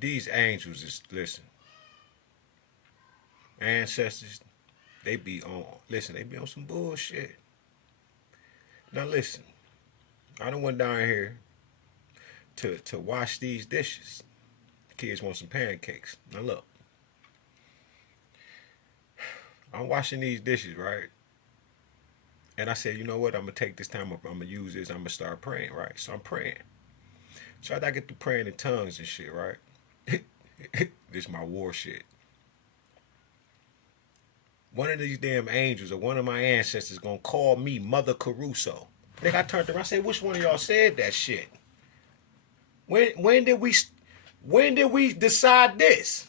These angels is, listen, ancestors, they be on, listen, they be on some bullshit. Now listen, I done went down here to wash these dishes. Kids want some pancakes. Now look, I'm washing these dishes, right? And I said, you know what? I'm gonna take this time up. I'm gonna use this. I'm gonna start praying, right? So I'm praying. So I get to praying in tongues and shit, right? This my war shit. One of these damn angels or one of my ancestors gonna call me Mother Caruso. Nigga, I turned around. I said, which one of y'all said that shit? When did we decide this?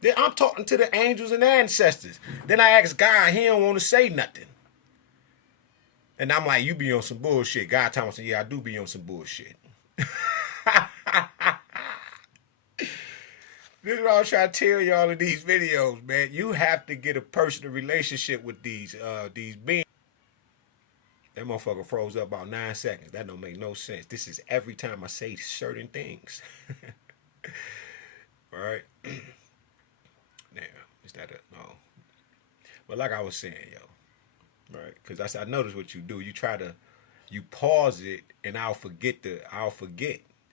Then I'm talking to the angels and ancestors. Then I asked God, he don't want to say nothing. And I'm like, you be on some bullshit. God told me, yeah, I do be on some bullshit. This is what I was trying to tell y'all in these videos, man. You have to get a personal relationship with these beings. That motherfucker froze up about 9 seconds. That don't make no sense. This is every time I say certain things. All right. Now, is that a no? But like I was saying, yo, right? Because I noticed what you do. You pause it, and I'll forget.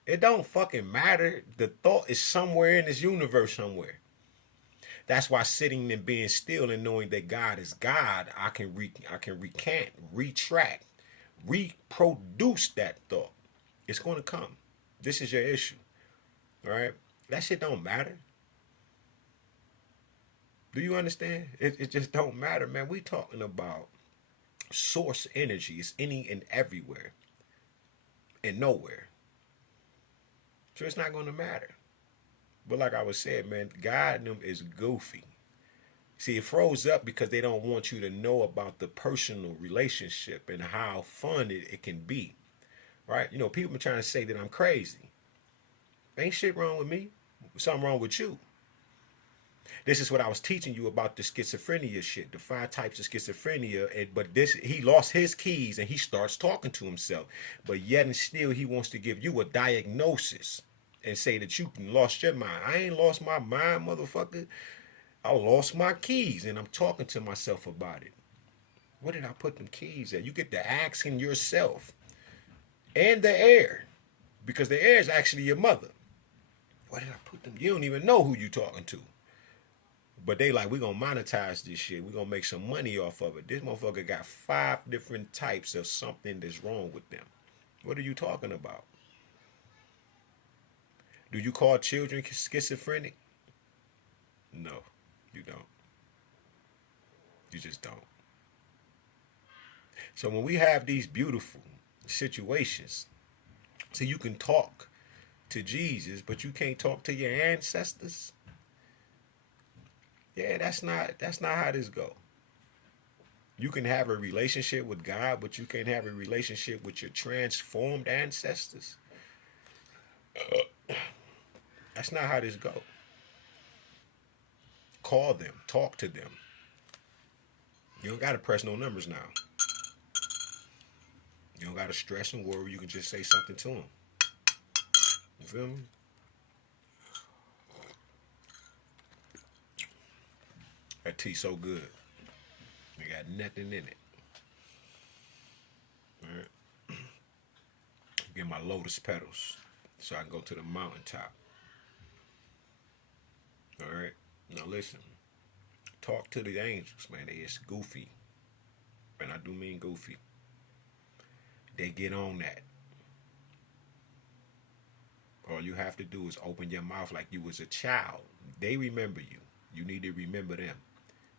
It don't fucking matter. The thought is somewhere in this universe somewhere. That's why sitting and being still and knowing that God is God, I can recant, retract, reproduce that thought. It's going to come. This is your issue, all right? That shit don't matter. Do you understand? It just don't matter, man. We talking about source energy. It's any and everywhere and nowhere. So it's not going to matter. But like I was saying, man, God and them is goofy. See, it froze up because they don't want you to know about the personal relationship and how fun it can be. Right? You know, people been trying to say that I'm crazy. Ain't shit wrong with me. Something wrong with you. This is what I was teaching you about the schizophrenia shit, the 5 types of schizophrenia. But this, he lost his keys and he starts talking to himself. But yet and still, he wants to give you a diagnosis and say that you lost your mind. I ain't lost my mind, motherfucker. I lost my keys and I'm talking to myself about it. Where did I put them keys at? You get to asking yourself and the air, because the air is actually your mother. Where did I put them? You don't even know who you talking to. But they like, we gonna monetize this shit. We gonna make some money off of it. This motherfucker got 5 different types of something that's wrong with them. What are you talking about? Do you call children schizophrenic? No, you don't. You just don't. So when we have these beautiful situations, so you can talk to Jesus, but you can't talk to your ancestors. Yeah, that's not how this go. You can have a relationship with God, but you can't have a relationship with your transformed ancestors. That's not how this go. Call them, talk to them. You don't gotta press no numbers now. You don't gotta stress and worry. You can just say something to them. You feel me? That tea so good. You got nothing in it. All right. Get my lotus petals so I can go to the mountaintop. All right. Now listen. Talk to the angels, man. They is goofy. And I do mean goofy. They get on that. All you have to do is open your mouth like you was a child. They remember you. You need to remember them.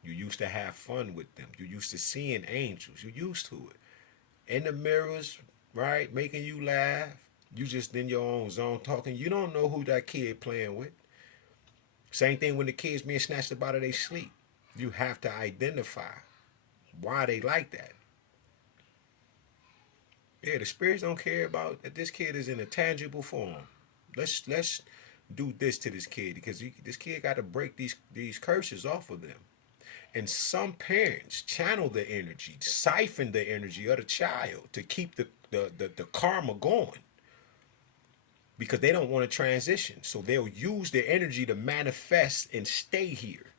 You used to have fun with them. You used to seeing angels. You used to it. In the mirrors, right? Making you laugh. You just in your own zone talking. You don't know who that kid playing with. Same thing when the kids being snatched up out of their sleep. You have to identify why they like that. Yeah, the spirits don't care about that this kid is in a tangible form. Let's do this to this kid because this kid got to break these curses off of them. And some parents channel the energy, siphon the energy of the child to keep the karma going. because they don't want to transition. So they'll use their energy to manifest and stay here.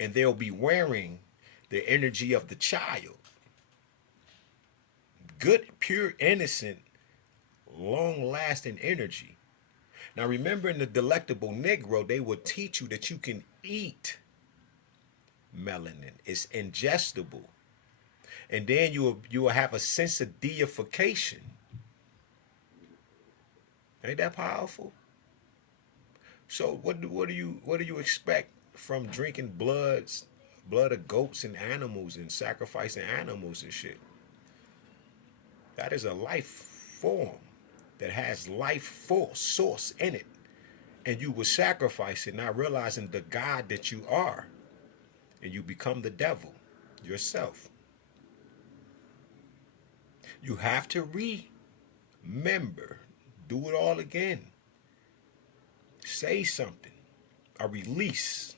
And they'll be wearing the energy of the child. Good, pure, innocent, long lasting energy. Now, remember in the Delectable Negro, they will teach you that you can eat melanin, it's ingestible. And then you will have a sense of deification. Ain't that powerful? So what do you expect from drinking blood of goats and animals and sacrificing animals and shit? That is a life form that has life force source in it. And you will sacrifice it, not realizing the God that you are. And you become the devil yourself. You have to remember, do it all again. Say something. I release.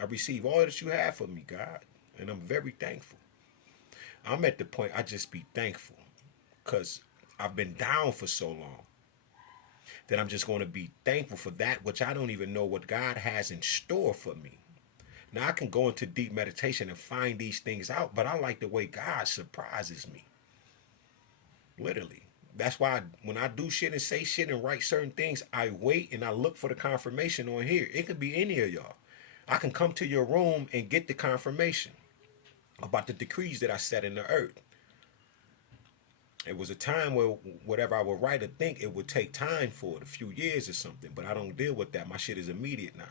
I receive all that you have for me, God. And I'm very thankful. I'm at the point I just be thankful. Because I've been down for so long that I'm just going to be thankful for that which I don't even know what God has in store for me. Now I can go into deep meditation and find these things out, but I like the way God surprises me. Literally. That's why when I do shit and say shit and write certain things, I wait and I look for the confirmation on here. It could be any of y'all. I can come to your room and get the confirmation about the decrees that I set in the earth. It was a time where whatever I would write or think, it would take time for it, a few years or something. But I don't deal with that. My shit is immediate now.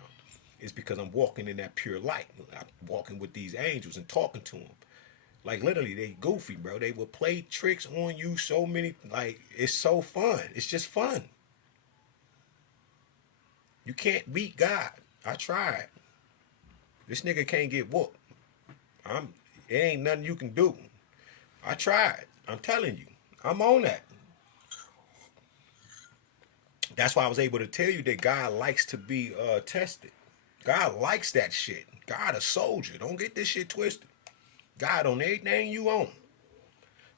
It's because I'm walking in that pure light. I'm walking with these angels and talking to them. Like literally, they goofy, bro. They will play tricks on you so many. Like, it's so fun. It's just fun. You can't beat God. I tried. This nigga can't get whooped. It ain't nothing you can do. I tried. I'm telling you. I'm on that. That's why I was able to tell you that God likes to be tested. God likes that shit. God a soldier. Don't get this shit twisted. God on everything you own.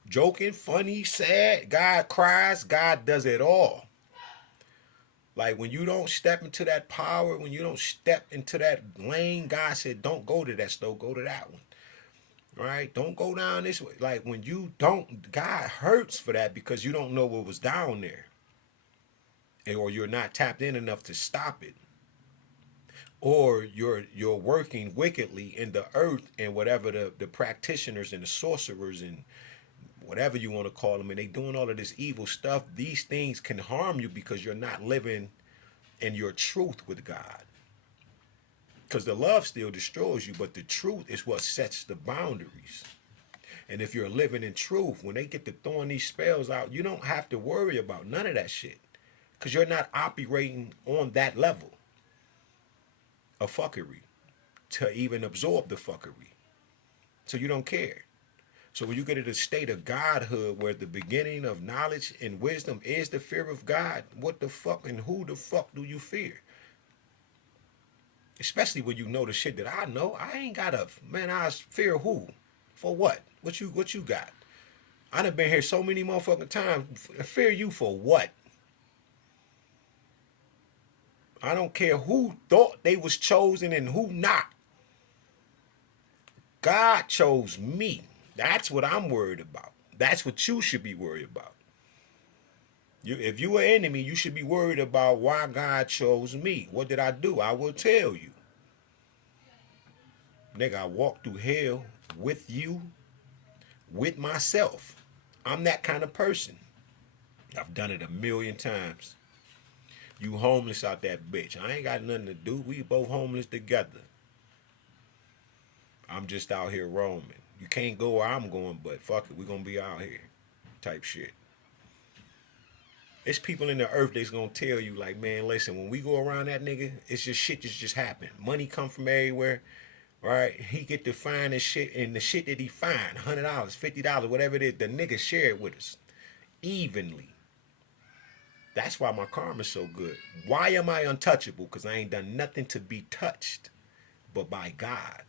Joking, funny, sad. God cries. God does it all. Like when you don't step into that power, when you don't step into that lane, God said, don't go to that store, go to that one. Right? Don't go down this way. Like when you don't, God hurts for that because you don't know what was down there. Or you're not tapped in enough to stop it. Or you're working wickedly in the earth and whatever the practitioners and the sorcerers and whatever you want to call them, and they doing all of this evil stuff. These things can harm you because you're not living in your truth with God. Because the love still destroys you, but the truth is what sets the boundaries. And if you're living in truth, when they get to throwing these spells out, you don't have to worry about none of that shit. Because you're not operating on that level of fuckery to even absorb the fuckery. So you don't care. So when you get to the state of godhood where the beginning of knowledge and wisdom is the fear of God, what the fuck and who the fuck do you fear? Especially when you know the shit that I know. I ain't got a, man, I fear who? For what? What you got? I done been here so many motherfucking times. Fear you for what? I don't care who thought they was chosen and who not. God chose me. That's what I'm worried about. That's what you should be worried about. If you an enemy, you should be worried about why God chose me. What did I do? I will tell you. Nigga, I walked through hell with you, with myself. I'm that kind of person. I've done it a million times. You homeless out that bitch. I ain't got nothing to do. We both homeless together. I'm just out here roaming. You can't go where I'm going, but fuck it, we gonna be out here. Type shit. There's people in the earth that's gonna tell you, like, man, listen, when we go around that nigga, it's just shit just happen. Money come from everywhere, right? He get to find his shit, and the shit that he find, $100, $50, whatever it is, the nigga share it with us evenly. That's why my karma's so good. Why am I untouchable? Because I ain't done nothing to be touched but by God.